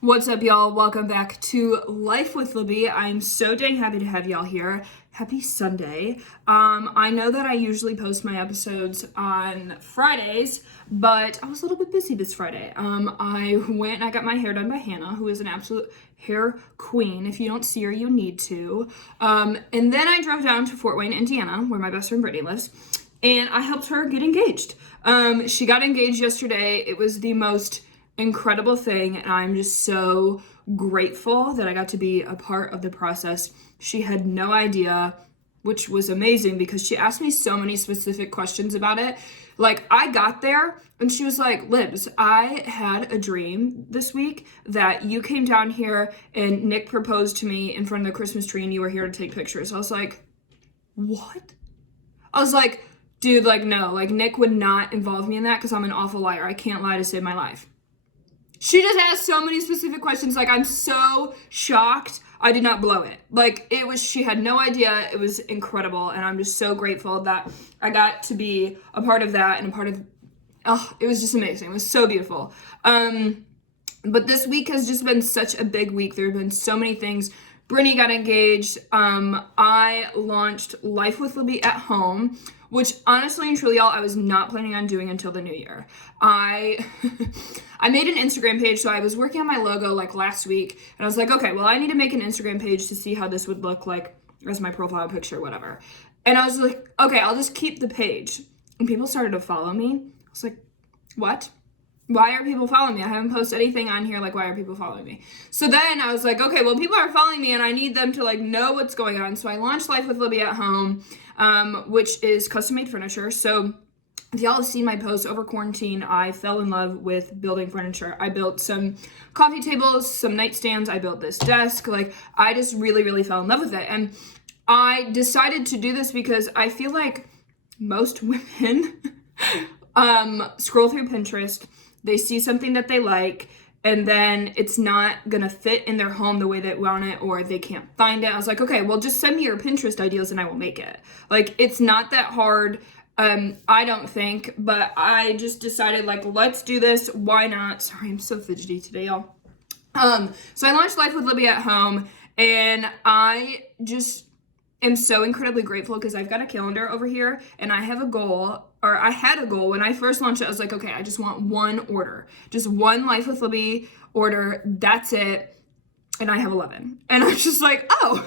What's up, y'all? Welcome back to Life with Libby. I'm so dang happy to have y'all here. Happy Sunday. I know that I usually post my episodes on Fridays, but I was a little bit busy this Friday. I went and I got my hair done by Hannah, who is an absolute hair queen. If you don't see her, you need to. And then I drove down to Fort Wayne, Indiana, where my best friend Brittany lives, and I helped her get engaged. She got engaged yesterday. It was the most incredible thing, and I'm just so grateful that I got to be a part of the process. She had no idea, which was amazing because she asked me so many specific questions about it. Like, I got there and she was like, Libs, I had a dream this week that you came down here and Nick proposed to me in front of the Christmas tree and you were here to take pictures. I was like, what? I was like, dude, like, no, like, Nick would not involve me in that because I'm an awful liar. I can't lie to save my life. She just asked so many specific questions. Like, I'm so shocked I did not blow it. Like, she had no idea. It was incredible. And I'm just so grateful that I got to be a part of that and a part of, it was just amazing. It was so beautiful. But this week has just been such a big week. There have been so many things. Brittany got engaged. I launched Life with Libby at home, which honestly and truly, y'all, I was not planning on doing until the new year. I made an Instagram page, so I was working on my logo like last week, and I was like, okay, well, I need to make an Instagram page to see how this would look like as my profile picture, whatever. And I was like, okay, I'll just keep the page. And people started to follow me. I was like, what? Why are people following me? I haven't posted anything on here. Like, why are people following me? So then I was like, okay, well, people are following me and I need them to like know what's going on. So I launched Life with Libby at home, which is custom made furniture. So if y'all have seen my posts over quarantine, I fell in love with building furniture. I built some coffee tables, some nightstands. I built this desk. Like, I just really, really fell in love with it. And I decided to do this because I feel like most women scroll through Pinterest. They see something that they like, and then it's not gonna fit in their home the way they want it, or they can't find it. I was like, okay, well, just send me your Pinterest ideas and I will make it. Like, it's not that hard, I don't think, but I just decided, like, let's do this. Why not? Sorry, I'm so fidgety today, y'all. So I launched Life with Libby at home, and I just am so incredibly grateful because I've got a calendar over here, and I have a goal. Or I had a goal when I first launched it. I was like, okay, I just want one order, just one Life with Libby order. That's it. And I have 11. And I'm just like, oh,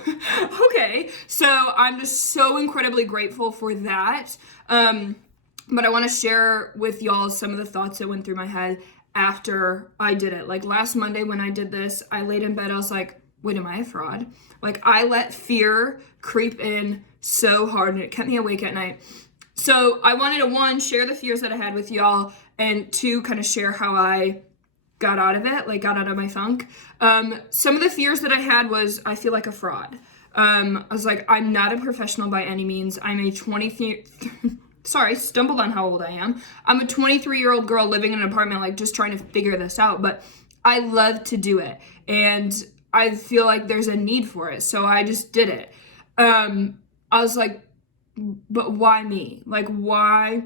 okay. So I'm just so incredibly grateful for that. But I want to share with y'all some of the thoughts that went through my head after I did it. Like, last Monday when I did this, I laid in bed. I was like, wait, am I a fraud? Like, I let fear creep in so hard, and it kept me awake at night. So I wanted to, one, share the fears that I had with y'all, and two, kind of share how I got out of it, like got out of my funk. Some of the fears that I had was, I feel like a fraud. I was like, I'm not a professional by any means. I'm a stumbled on how old I am. I'm a 23-year-old girl living in an apartment, like, just trying to figure this out, but I love to do it. And I feel like there's a need for it. So I just did it. I was like, but why me? Like, why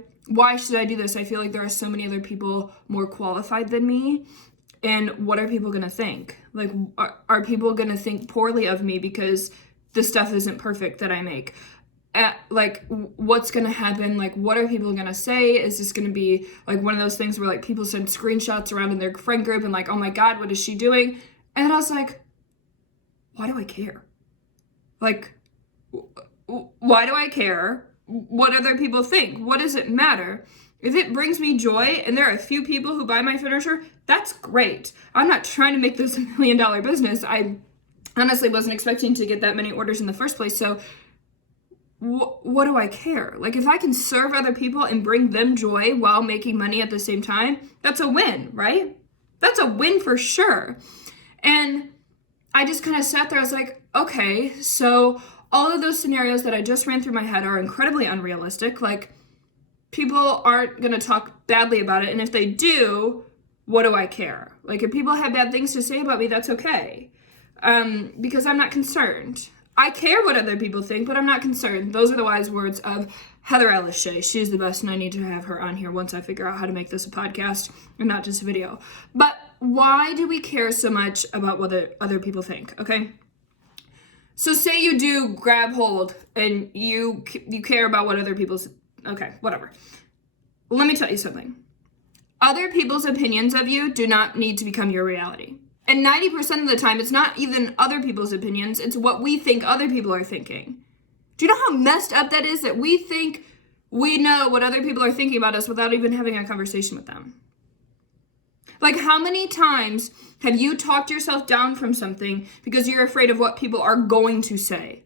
should I do this? I feel like there are so many other people more qualified than me. And what are people going to think? Like, are people going to think poorly of me because the stuff isn't perfect that I make? Like, what's going to happen? Like, what are people going to say? Is this going to be like one of those things where, like, people send screenshots around in their friend group and like, oh my God, what is she doing? And I was like, why do I care? Like, why do I care what other people think? What does it matter? If it brings me joy and there are a few people who buy my furniture, that's great. I'm not trying to make this $1 million business. I honestly wasn't expecting to get that many orders in the first place. So what do I care? Like, if I can serve other people and bring them joy while making money at the same time, that's a win, right? That's a win for sure. And I just kind of sat there. I was like, okay, so all of those scenarios that I just ran through my head are incredibly unrealistic. Like, people aren't going to talk badly about it. And if they do, what do I care? Like, if people have bad things to say about me, that's okay. Because I'm not concerned. I care what other people think, but I'm not concerned. Those are the wise words of Heather Ellis Shea. She's the best, and I need to have her on here once I figure out how to make this a podcast and not just a video. But why do we care so much about what other people think, okay? So say you do grab hold and you care about what other people's, okay, whatever. Let me tell you something. Other people's opinions of you do not need to become your reality. And 90% of the time, it's not even other people's opinions, it's what we think other people are thinking. Do you know how messed up that is, that we think we know what other people are thinking about us without even having a conversation with them? Like, how many times have you talked yourself down from something because you're afraid of what people are going to say?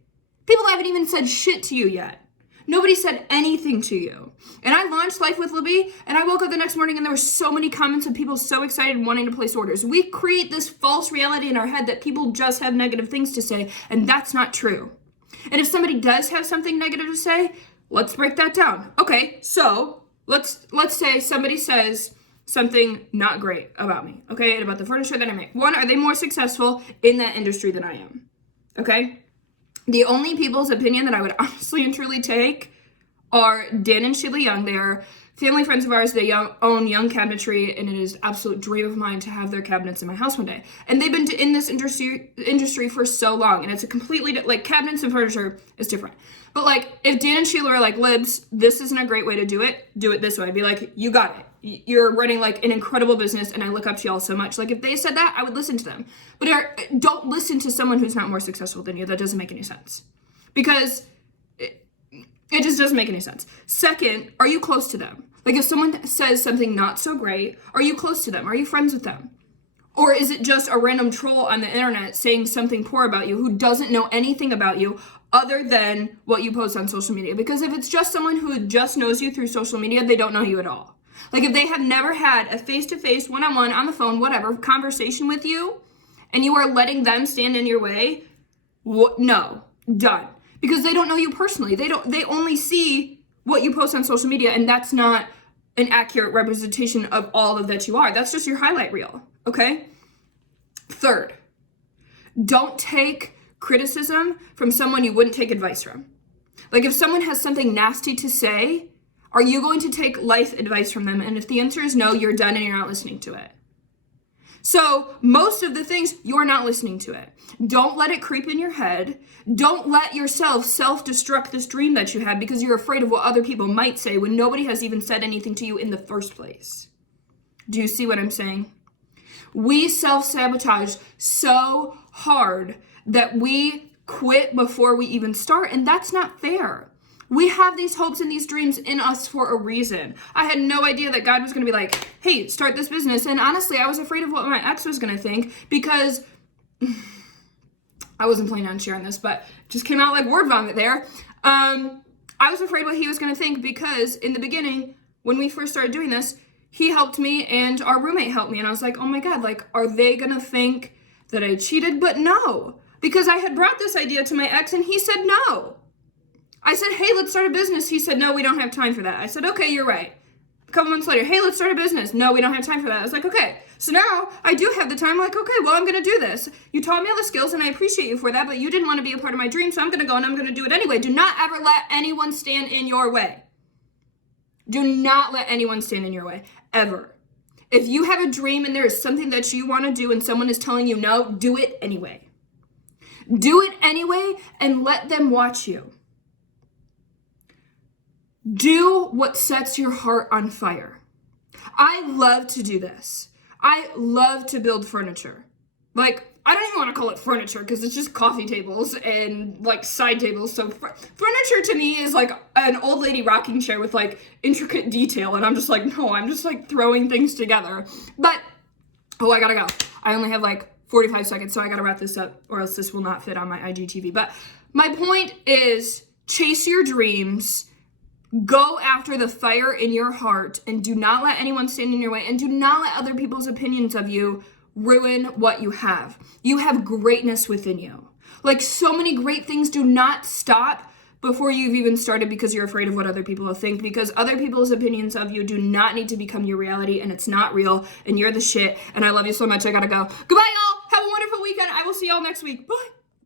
People haven't even said shit to you yet. Nobody said anything to you. And I launched Life with Libby, and I woke up the next morning and there were so many comments of people so excited and wanting to place orders. We create this false reality in our head that people just have negative things to say, and that's not true. And if somebody does have something negative to say, let's break that down. Okay, so let's say somebody says something not great about me, okay, and about the furniture that I make. One, are they more successful in that industry than I am? Okay? The only people's opinion that I would honestly and truly take are Dan and Sheila Young. They are family friends of ours. They own Young Cabinetry, and it is an absolute dream of mine to have their cabinets in my house one day. And they've been in this industry for so long, and it's a completely, like, cabinets and furniture is different. But, like, if Dan and Sheila are like, Libs, this isn't a great way to do it this way. I'd be like, you got it. You're running, like, an incredible business, and I look up to y'all so much. Like, if they said that, I would listen to them. But don't listen to someone who's not more successful than you. That doesn't make any sense. Because it just doesn't make any sense. Second, are you close to them? Like, if someone says something not so great, are you close to them? Are you friends with them? Or is it just a random troll on the internet saying something poor about you who doesn't know anything about you other than what you post on social media? Because if it's just someone who just knows you through social media, they don't know you at all. Like, if they have never had a face-to-face, one-on-one, on the phone, whatever, conversation with you, and you are letting them stand in your way, no, done. Because they don't know you personally. They only see what you post on social media, and that's not an accurate representation of all of that you are. That's just your highlight reel, okay? Third, don't take criticism from someone you wouldn't take advice from. Like, if someone has something nasty to say, are you going to take life advice from them? And if the answer is no, you're done and you're not listening to it. So most of the things, you're not listening to it. Don't let it creep in your head. Don't let yourself self-destruct this dream that you had because you're afraid of what other people might say when nobody has even said anything to you in the first place. Do you see what I'm saying? We self-sabotage so hard that we quit before we even start, and that's not fair. We have these hopes and these dreams in us for a reason. I had no idea that God was going to be like, hey, start this business. And honestly, I was afraid of what my ex was going to think because I wasn't planning on sharing this, but it just came out like word vomit there. I was afraid what he was going to think because in the beginning, when we first started doing this, he helped me and our roommate helped me. And I was like, oh my God, like, are they going to think that I cheated? But no, because I had brought this idea to my ex and he said no. I said, hey, let's start a business. He said, no, we don't have time for that. I said, okay, you're right. A couple months later, hey, let's start a business. No, we don't have time for that. I was like, okay. So now I do have the time. I'm like, okay, well, I'm going to do this. You taught me all the skills and I appreciate you for that, but you didn't want to be a part of my dream. So I'm going to go and I'm going to do it anyway. Do not ever let anyone stand in your way. Do not let anyone stand in your way, ever. If you have a dream and there is something that you want to do and someone is telling you no, do it anyway. Do it anyway and let them watch you. Do what sets your heart on fire. I love to do this. I love to build furniture. Like, I don't even want to call it furniture because it's just coffee tables and like side tables. So furniture to me is like an old lady rocking chair with like intricate detail. And I'm just like, no, I'm just like throwing things together. But, oh, I gotta go. I only have like 45 seconds, so I gotta wrap this up or else this will not fit on my IGTV. But my point is chase your dreams. Go after the fire in your heart and do not let anyone stand in your way and do not let other people's opinions of you ruin what you have. You have greatness within you. Like, so many great things do not stop before you've even started because you're afraid of what other people will think, because other people's opinions of you do not need to become your reality and it's not real and you're the shit and I love you so much. I gotta go. Goodbye, y'all. Have a wonderful weekend. I will see y'all next week. Bye.